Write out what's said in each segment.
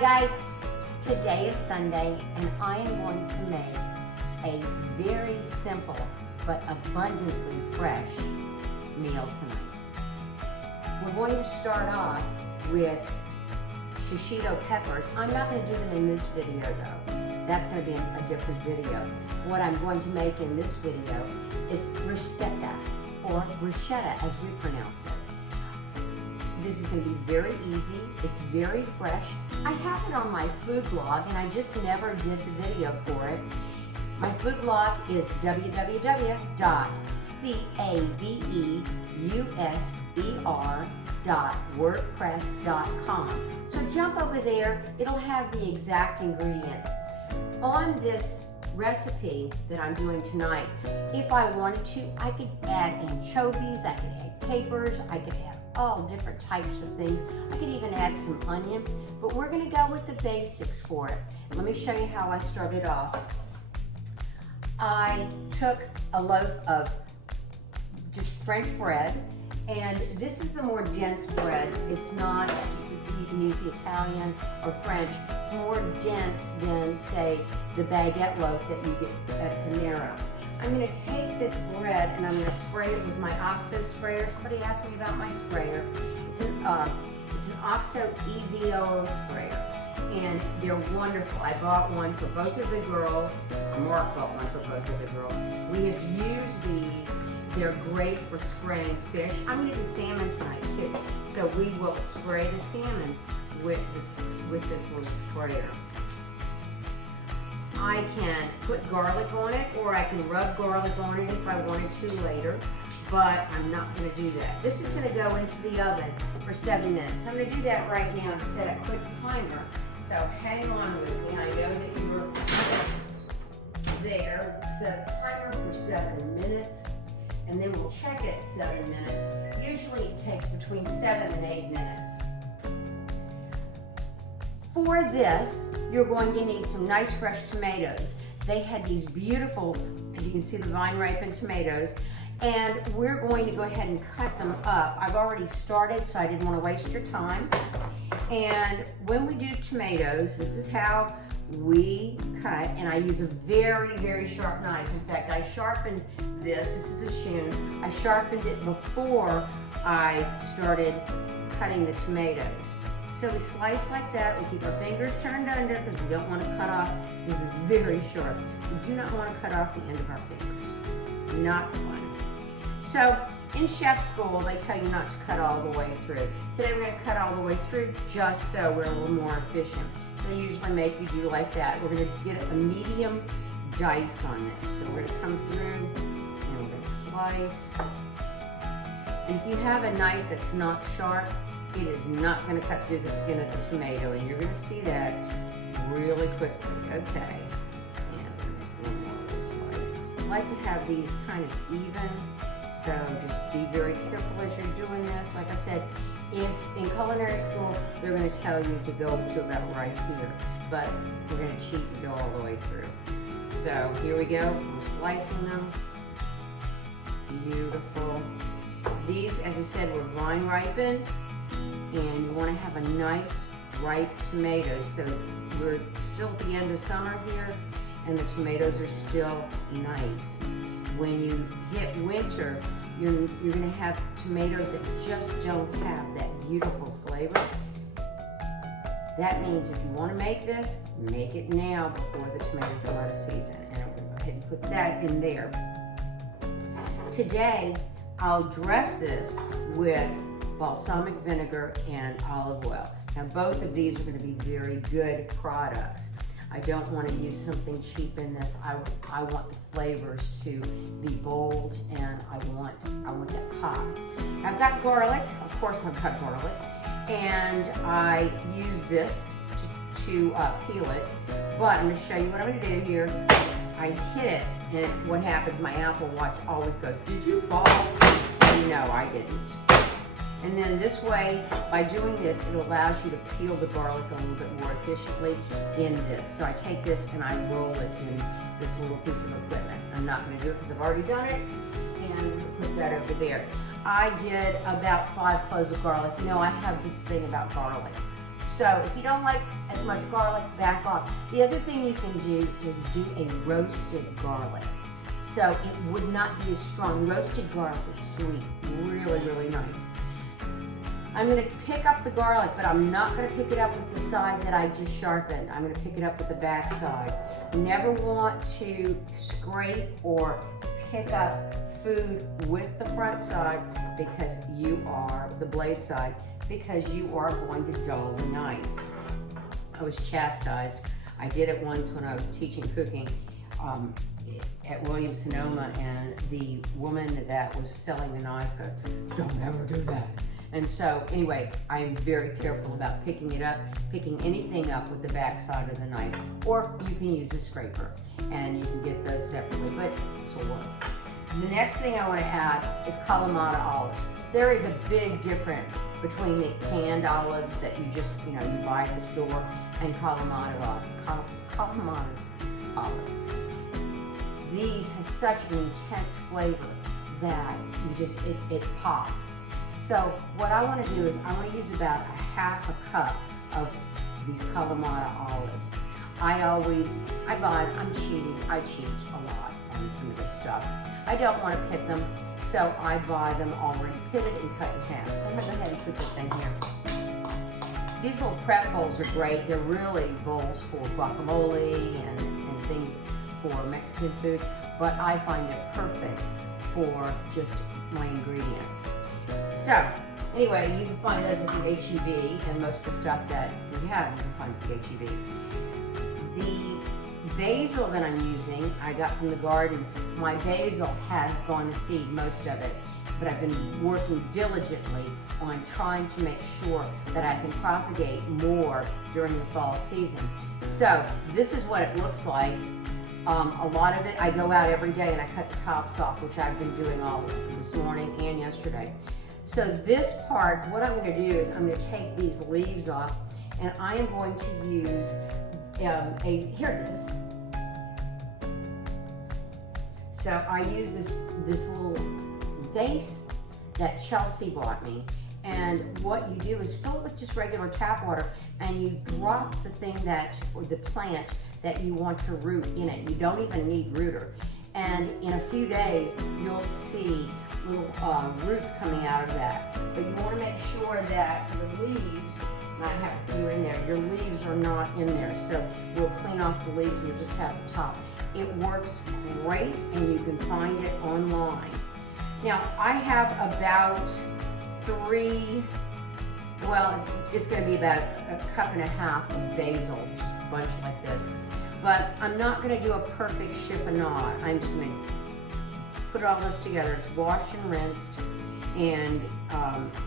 Hi guys, today is Sunday and I am going to make a very simple but abundantly fresh meal tonight. We're going to start off with shishito peppers. I'm not going to do them in this video though. That's going to be a different video. What I'm going to make in this video is bruschetta, or bruschetta as we pronounce it. This is going to be very easy. It's very fresh. I have it on my food blog and I just never did the video for it. My food blog is www.caveusser.wordpress.com. So jump over there. It'll have the exact ingredients. On this recipe that I'm doing tonight, if I wanted to, I could add anchovies, I could add capers, I could add all different types of things. I could even add some onion, but we're gonna go with the basics for it. Let me show you how I started off. I took a loaf of just French bread, and this is the more dense bread. It's not, you can use the Italian or French. It's more dense than, say, the baguette loaf that you get at Panera. I'm going to take this bread and I'm going to spray it with my OXO sprayer. Somebody asked me about my sprayer. It's an OXO EVO sprayer, and they're wonderful. I bought one for both of the girls. Mark bought one for both of the girls. We have used these. They're great for spraying fish. I'm going to do salmon tonight too. So we will spray the salmon with this little sprayer. I can put garlic on it, or I can rub garlic on it if I wanted to later, but I'm not going to do that. This is going to go into the oven for 7 minutes. So I'm going to do that right now and set a quick timer. So hang on with me. I know that you were there. Set a timer for 7 minutes, and then we'll check it at 7 minutes. Usually it takes between 7 and 8 minutes. For this, you're going to need some nice fresh tomatoes. They had these beautiful, as you can see, the vine-ripened tomatoes, and we're going to go ahead and cut them up. I've already started, so I didn't want to waste your time. And when we do tomatoes, this is how we cut, and I use a very, very sharp knife. In fact, I sharpened this. This is a shun. I sharpened it before I started cutting the tomatoes. So we slice like that. We keep our fingers turned under because we don't want to cut off. This is very sharp. We do not want to cut off the end of our fingers. Not fun. So in chef school, they tell you not to cut all the way through. Today we're going to cut all the way through just so we're a little more efficient. So they usually make you do like that. We're going to get a medium dice on this. So we're going to come through and we're going to slice. And if you have a knife that's not sharp, it is not going to cut through the skin of the tomato, and you're going to see that really quickly. Okay, and one more little slice. I like to have these kind of even, so just be very careful as you're doing this. Like I said, if in culinary school, they're going to tell you to go to about right here, but we're going to cheat and go all the way through. So here we go. We're slicing them. Beautiful. These, as I said, were vine ripened. And you want to have a nice ripe tomatoes. So we're still at the end of summer here, and the tomatoes are still nice. When you hit winter, you're going to have tomatoes that just don't have that beautiful flavor. That means if you want to make this, make it now before the tomatoes are out of season. And I'm going to go ahead and put that in there. Today, I'll dress this with balsamic vinegar and olive oil. Now both of these are going to be very good products. I don't want to use something cheap in this. I want the flavors to be bold, and I want that pop. I've got garlic, of course I've got garlic, and I use this to peel it, but I'm going to show you what I'm going to do here. I hit it, and what happens, my Apple Watch always goes, "Did you fall?" No, I didn't. And then this way, by doing this, it allows you to peel the garlic a little bit more efficiently in this. So I take this and I roll it in this little piece of equipment. I'm not going to do it because I've already done it, and I'm going to put that over there. I did about 5 cloves of garlic. You know, I have this thing about garlic. So if you don't like as much garlic, back off. The other thing you can do is do a roasted garlic. So it would not be as strong. Roasted garlic is sweet, really, really nice. I'm gonna pick up the garlic, but I'm not gonna pick it up with the side that I just sharpened. I'm gonna pick it up with the back side. You never want to scrape or pick up food with the front side because you are, the blade side, because you are going to dull the knife. I was chastised. I did it once when I was teaching cooking at Williams-Sonoma, and the woman that was selling the knives goes, "Don't ever do that." And so anyway, I am very careful about picking it up, picking anything up with the back side of the knife, or you can use a scraper and you can get those separately, but this will work. The next thing I want to add is Kalamata olives. There is a big difference between the canned olives that you just, you buy at the store and Kalamata olives. These have such an intense flavor that it pops. So what I want to do is I want to use about a half a cup of these Kalamata olives. I'm cheating. I cheat a lot on some of this stuff. I don't want to pit them, so I buy them already pitted and cut in half. So I'm going to go ahead and put this in here. These little prep bowls are great. They're really bowls for guacamole and things for Mexican food, but I find it perfect for just my ingredients. So, anyway, you can find those at the H-E-B, and most of the stuff that we have you can find at the H-E-B. The basil that I'm using, I got from the garden. My basil has gone to seed, most of it, but I've been working diligently on trying to make sure that I can propagate more during the fall season. So, this is what it looks like. A lot of it, I go out every day and I cut the tops off, which I've been doing all this morning and yesterday. So this part, what I'm going to do is I'm going to take these leaves off, and I am going to use here it is. So I use this little vase that Chelsea bought me, and what you do is fill it with just regular tap water, and you drop the the plant that you want to root in it. You don't even need rooter. And in a few days, you'll see little roots coming out of that. But you want to make sure that the leaves, and I have a few in there, your leaves are not in there. So we'll clean off the leaves, we'll just have the top. It works great, and you can find it online. Now, I have about it's going to be about a cup and a half of basil, just a bunch like this. But I'm not going to do a perfect chiffonade. I'm just going to put all this together. It's washed and rinsed, and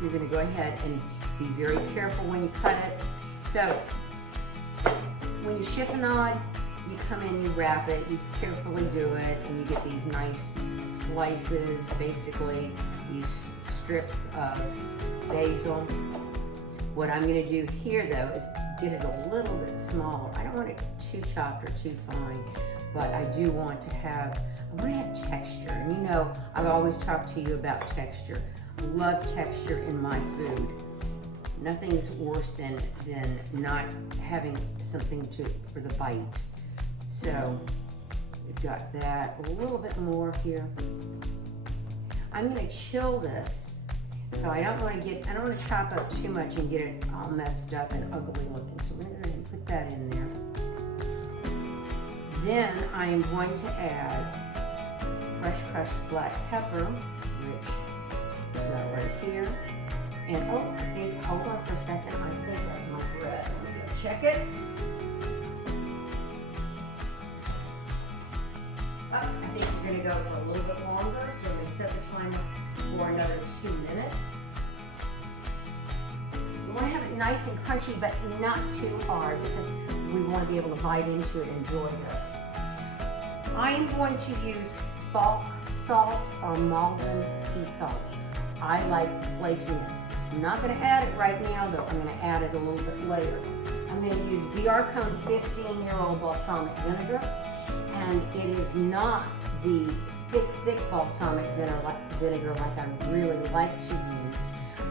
you're going to go ahead and be very careful when you cut it. So when you chiffonade, you come in, you wrap it, you carefully do it, and you get these nice slices, basically these strips of basil. What I'm going to do here, though, is get it a little bit smaller. I don't want it too chopped or too fine, but I do want to have, texture. And I've always talked to you about texture. I love texture in my food. Nothing's worse than not having something for the bite. So we've got that, a little bit more here. I'm going to chill this. So I don't want to chop up too much and get it all messed up and ugly looking. So we're going to go ahead and put that in there. Then I am going to add fresh crushed black pepper, which I've got right here. And hold on for a second, I think that's my bread. Let me go check it. I think we're going to go for a little bit longer, so we're going to set the timer for another 2 minutes. You want to have it nice and crunchy, but not too hard, because we want to be able to bite into it and enjoy this. I am going to use Falk salt or Malden sea salt. I like the flakiness. I'm not going to add it right now, though. I'm going to add it a little bit later. I'm going to use Biarcone 15-year-old balsamic vinegar, and it is not the thick balsamic vinegar like I really like to use.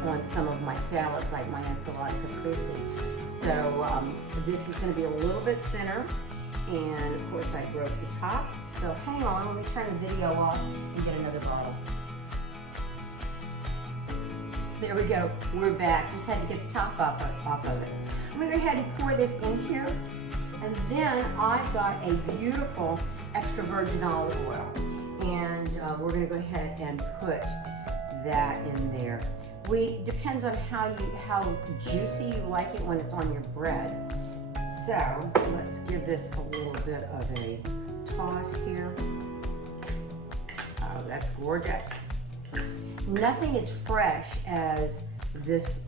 on some of my salads, like my ensalada caprese. So this is going to be a little bit thinner, and of course I broke the top. So hang on, let me turn the video off and get another bottle. There we go, we're back. Just had to get the top off of it. I'm going to go ahead and pour this in here, and then I've got a beautiful extra virgin olive oil, and we're going to go ahead and put that in there. Depends on how juicy you like it when it's on your bread. So let's give this a little bit of a toss here. Oh, that's gorgeous. Nothing as fresh as this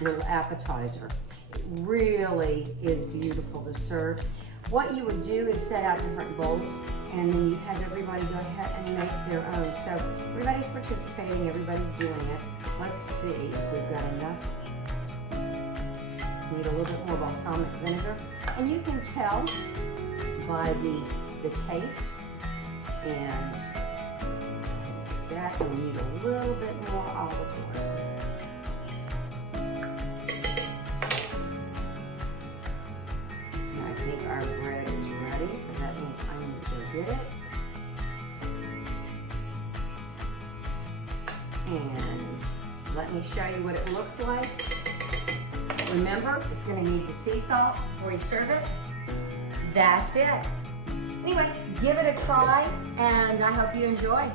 little appetizer. It really is beautiful to serve. What you would do is set out different bowls, and then you have everybody go ahead and make their own. So everybody's participating, everybody's doing it. Let's see if we've got enough. Need a little bit more balsamic vinegar. And you can tell by the taste, and that we need a little bit more olive oil. And I think our bread is ready, so that means I need to go get it. And let me show you what it looks like. Remember, it's going to need the sea salt before you serve it. That's it. Anyway, give it a try, and I hope you enjoy.